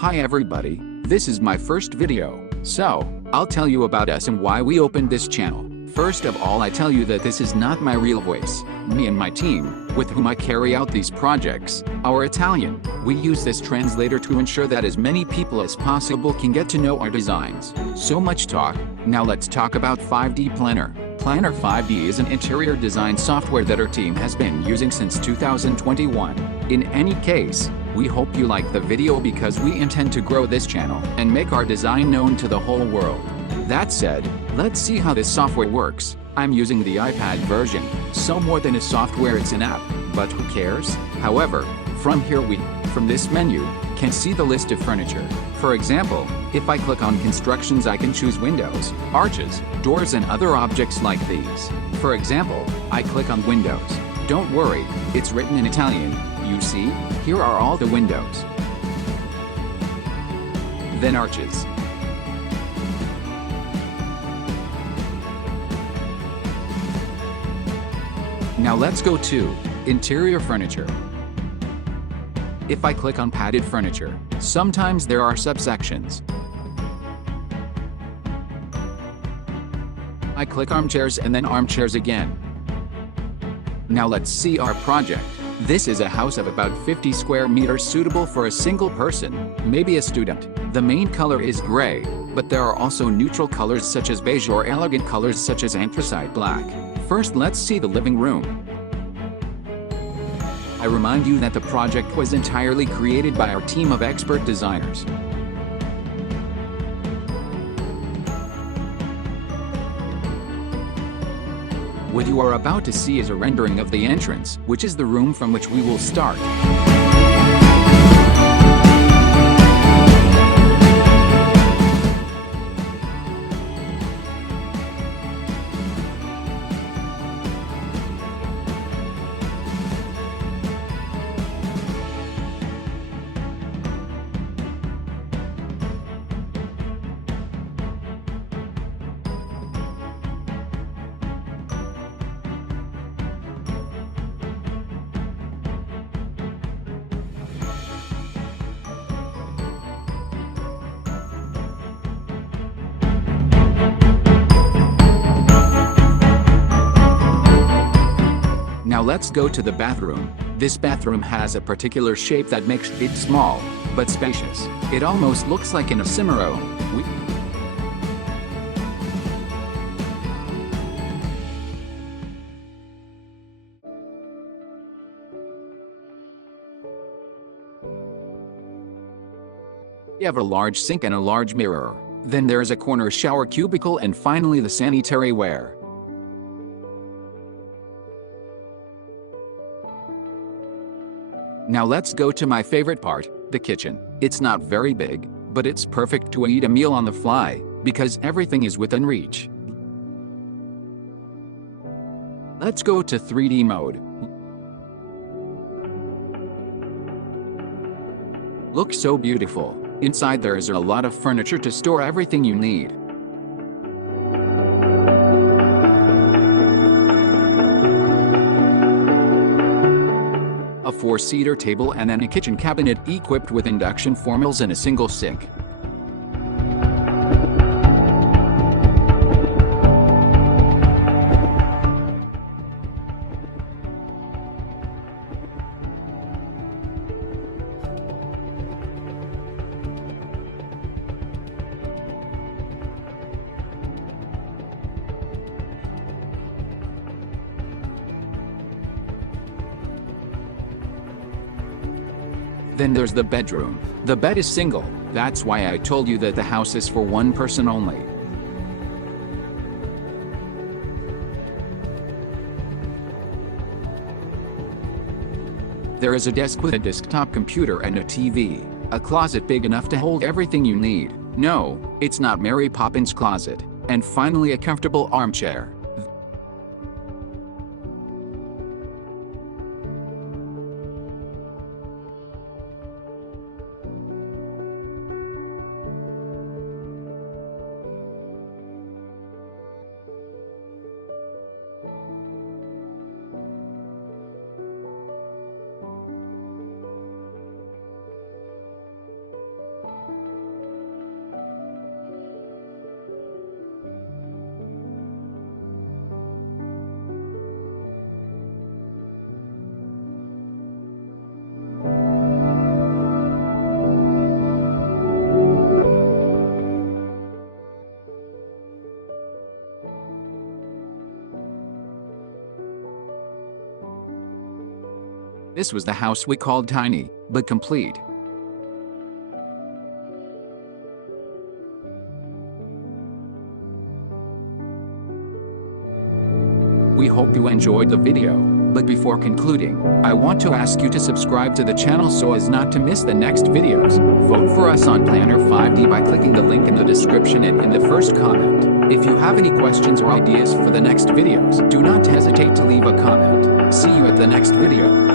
Hi everybody, this is my first video, so I'll tell you about us and why we opened this channel. First of all, I tell you that this is not my real voice. Me and my team, with whom I carry out these projects, are Italian. We use this translator to ensure that as many people as possible can get to know our designs. So much talk, now let's talk about 5D Planner. Planner 5D is an interior design software that our team has been using since 2021. In any case, we hope you like the video because we intend to grow this channel and make our design known to the whole world. That said, let's see how this software works. I'm using the iPad version, so more than a software, it's an app, but who cares? However, from here from this menu, can see the list of furniture. For example, if I click on constructions, I can choose windows, arches, doors and other objects like these. For example, I click on windows. Don't worry, it's written in Italian. You see, here are all the windows. Then arches. Now let's go to interior furniture. If I click on padded furniture, sometimes there are subsections. I click armchairs and then armchairs again. Now let's see our project. This is a house of about 50 square meters suitable for a single person, maybe a student. The main color is gray, but there are also neutral colors such as beige or elegant colors such as anthracite black. First, let's see the living room. I remind you that the project was entirely created by our team of expert designers. What you are about to see is a rendering of the entrance, which is the room from which we will start. Now let's go to the bathroom. This bathroom has a particular shape that makes it small, but spacious. It almost looks like an Asimero. We have a large sink and a large mirror. Then there's a corner shower cubicle and finally the sanitary ware. Now let's go to my favorite part, the kitchen. It's not very big, but it's perfect to eat a meal on the fly, because everything is within reach. Let's go to 3D mode. Looks so beautiful. Inside there is a lot of furniture to store everything you need. A 4-seater table and then a kitchen cabinet equipped with induction formals and a single sink. Then there's the bedroom. The bed is single, that's why I told you that the house is for one person only. There is a desk with a desktop computer and a TV, a closet big enough to hold everything you need. No, it's not Mary Poppins' closet. And finally a comfortable armchair. This was the house we called tiny, but complete. We hope you enjoyed the video, but before concluding, I want to ask you to subscribe to the channel so as not to miss the next videos. Vote for us on Planner 5D by clicking the link in the description and in the first comment. If you have any questions or ideas for the next videos, do not hesitate to leave a comment. See you at the next video.